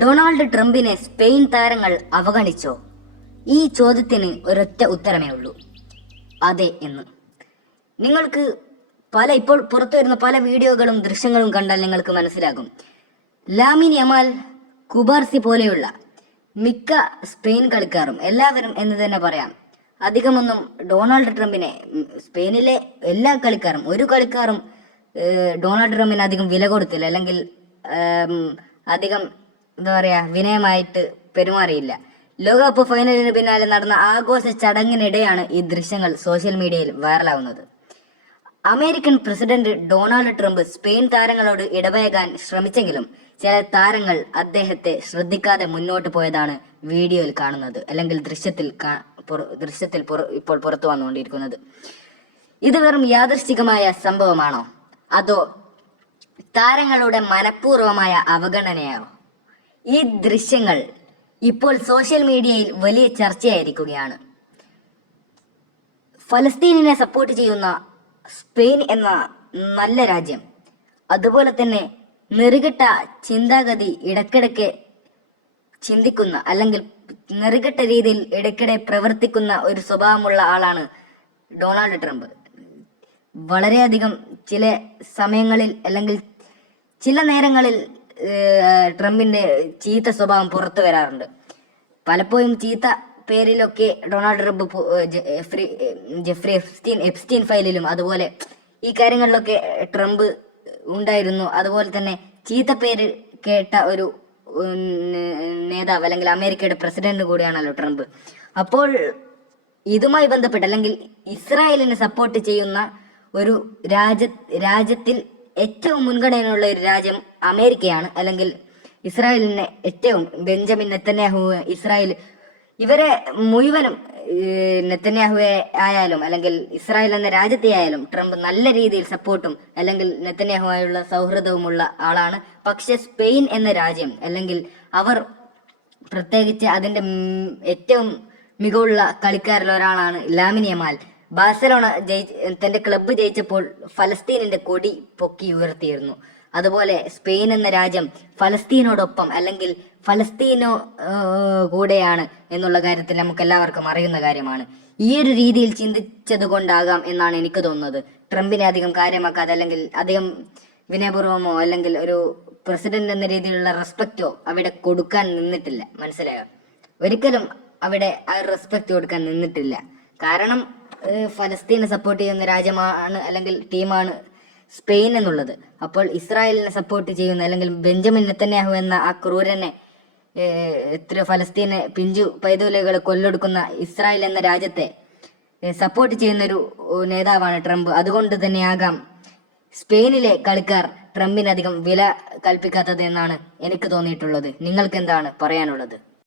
Donald ട്രംപിനെ Spain താരങ്ങൾ അവഗണിച്ചോ? ഈ ചോദ്യത്തിന് ഒരൊറ്റ ഉത്തരമേ ഉള്ളൂ, അതെ എന്ന്. നിങ്ങൾക്ക് ഇപ്പോൾ പുറത്തു വരുന്ന പല വീഡിയോകളും ദൃശ്യങ്ങളും കണ്ടാൽ നിങ്ങൾക്ക് മനസ്സിലാകും. ലാമിൻ യമാൽ, കുബാർസി പോലെയുള്ള മിക്ക സ്പെയിൻ കളിക്കാരും, എല്ലാവരും എന്ന് തന്നെ പറയാം, അധികമൊന്നും ഡൊണാൾഡ് ട്രംപിനെ, സ്പെയിനിലെ എല്ലാ കളിക്കാരും, ഒരു കളിക്കാരും ഡൊണാൾഡ് ട്രംപിന് അധികം വില കൊടുത്തില്ല, അല്ലെങ്കിൽ അധികം എന്താ പറയാ വിനയമായിട്ട് പെരുമാറിയില്ല. ലോകകപ്പ് ഫൈനലിന് പിന്നാലെ നടന്ന ആഘോഷ ചടങ്ങിനിടെയാണ് ഈ ദൃശ്യങ്ങൾ സോഷ്യൽ മീഡിയയിൽ വൈറലാവുന്നത്. American president Donald Trump Spain താരങ്ങളോട് ഇടപഴകാൻ ശ്രമിച്ചെങ്കിലും ചില താരങ്ങൾ അദ്ദേഹത്തെ ശ്രദ്ധിക്കാതെ മുന്നോട്ട് പോയതാണ് വീഡിയോയിൽ കാണുന്നത്, അല്ലെങ്കിൽ ദൃശ്യത്തിൽ ഇപ്പോൾ പുറത്തു വന്നുകൊണ്ടിരിക്കുന്നത്. ഇത് വെറും യാദൃശ്ചികമായ സംഭവമാണോ, അതോ താരങ്ങളുടെ മനഃപൂർവമായ അവഗണനയോ? ഈ ദൃശ്യങ്ങൾ ഇപ്പോൾ സോഷ്യൽ മീഡിയയിൽ വലിയ ചർച്ചയായിരിക്കുകയാണ്. ഫലസ്തീനിനെ സപ്പോർട്ട് ചെയ്യുന്ന സ്പെയിൻ എന്ന നല്ല രാജ്യം, അതുപോലെ തന്നെ നെറികെട്ട ചിന്താഗതി ഇടയ്ക്കിടയ്ക്ക് ചിന്തിക്കുന്ന, അല്ലെങ്കിൽ നെറികെട്ട രീതിയിൽ ഇടയ്ക്കിടെ പ്രവർത്തിക്കുന്ന ഒരു സ്വഭാവമുള്ള ആളാണ് ഡൊണാൾഡ് ട്രംപ്. വളരെയധികം ചില സമയങ്ങളിൽ, അല്ലെങ്കിൽ ചില നേരങ്ങളിൽ ട്രംപിന്റെ ചീത്ത സ്വഭാവം പുറത്തു വരാറുണ്ട്. പലപ്പോഴും ചീത്ത പേരിലൊക്കെ ഡൊണാൾഡ് ട്രംപ് ജെഫ്രി എപ്സ്റ്റീൻ ഫയലിലും അതുപോലെ ഈ കാര്യങ്ങളിലൊക്കെ ട്രംപ് ഉണ്ടായിരുന്നു. അതുപോലെ തന്നെ ചീത്ത പേര് കേട്ട ഒരു നേതാവ്, അല്ലെങ്കിൽ അമേരിക്കയുടെ പ്രസിഡന്റ് കൂടിയാണല്ലോ ട്രംപ്. അപ്പോൾ ഇതുമായി ബന്ധപ്പെട്ട്, അല്ലെങ്കിൽ ഇസ്രായേലിനെ സപ്പോർട്ട് ചെയ്യുന്ന ഒരു രാജ്യത്തിൽ ഏറ്റവും മുൻഗണനയുള്ള ഒരു രാജ്യം അമേരിക്കയാണ്, അല്ലെങ്കിൽ ഇസ്രായേലിനെ ഏറ്റവും ബെഞ്ചമിൻ നെതന്യാഹു, ഇസ്രായേൽ, ഇവരെ മുഴുവനും നെതന്യാഹുവെ ആയാലും അല്ലെങ്കിൽ ഇസ്രായേൽ എന്ന രാജ്യത്തെ ആയാലും ട്രംപ് നല്ല രീതിയിൽ സപ്പോർട്ടും അല്ലെങ്കിൽ നെതന്യാഹുവായുള്ള സൗഹൃദവുമുള്ള ആളാണ്. പക്ഷെ സ്പെയിൻ എന്ന രാജ്യം, അല്ലെങ്കിൽ അവർ പ്രത്യേകിച്ച് അതിന്റെ ഏറ്റവും മികവുള്ള കളിക്കാരിൽ ഒരാളാണ് ലാമിൻ യമാൽ. ബാഴ്സലോണ തന്റെ ക്ലബ്ബ് ജയിച്ചപ്പോൾ ഫലസ്തീനിന്റെ കൊടി പൊക്കി ഉയർത്തിയിരുന്നു. അതുപോലെ സ്പെയിൻ എന്ന രാജ്യം ഫലസ്തീനോടൊപ്പം, അല്ലെങ്കിൽ ഫലസ്തീനോ കൂടെയാണ് എന്നുള്ള കാര്യത്തിൽ നമുക്ക് എല്ലാവർക്കും അറിയുന്ന കാര്യമാണ്. ഈ ഒരു രീതിയിൽ ചിന്തിച്ചത് കൊണ്ടാകാം എന്നാണ് എനിക്ക് തോന്നുന്നത്. ട്രംപിനെ അധികം കാര്യമാക്കാതെ, അല്ലെങ്കിൽ അധികം വിനയപൂർവമോ അല്ലെങ്കിൽ ഒരു പ്രസിഡന്റ് എന്ന രീതിയിലുള്ള റെസ്പെക്റ്റോ അവിടെ കൊടുക്കാൻ നിന്നിട്ടില്ല. മനസ്സിലായോ? ഒരിക്കലും അവിടെ ആ റെസ്പെക്ട് കൊടുക്കാൻ നിന്നിട്ടില്ല. കാരണം ഫലസ്തീനെ സപ്പോർട്ട് ചെയ്യുന്ന രാജ്യമാണ്, അല്ലെങ്കിൽ ടീമാണ് സ്പെയിൻ എന്നുള്ളത്. അപ്പോൾ ഇസ്രായേലിനെ സപ്പോർട്ട് ചെയ്യുന്ന, അല്ലെങ്കിൽ ബെഞ്ചമിൻ നെതന്യാഹു എന്ന ആ ക്രൂരനെ, എത്ര ഫലസ്തീനെ പിഞ്ചു പൈതലുകളെ കൊല്ലൊടുക്കുന്ന ഇസ്രായേൽ എന്ന രാജ്യത്തെ സപ്പോർട്ട് ചെയ്യുന്നൊരു നേതാവാണ് ട്രംപ്. അതുകൊണ്ട് തന്നെയാകാം സ്പെയിനിലെ കളിക്കാർ ട്രംപിനധികം വില കൽപ്പിക്കാത്തത് എന്നാണ് എനിക്ക് തോന്നിയിട്ടുള്ളത്. നിങ്ങൾക്ക് എന്താണ് പറയാനുള്ളത്?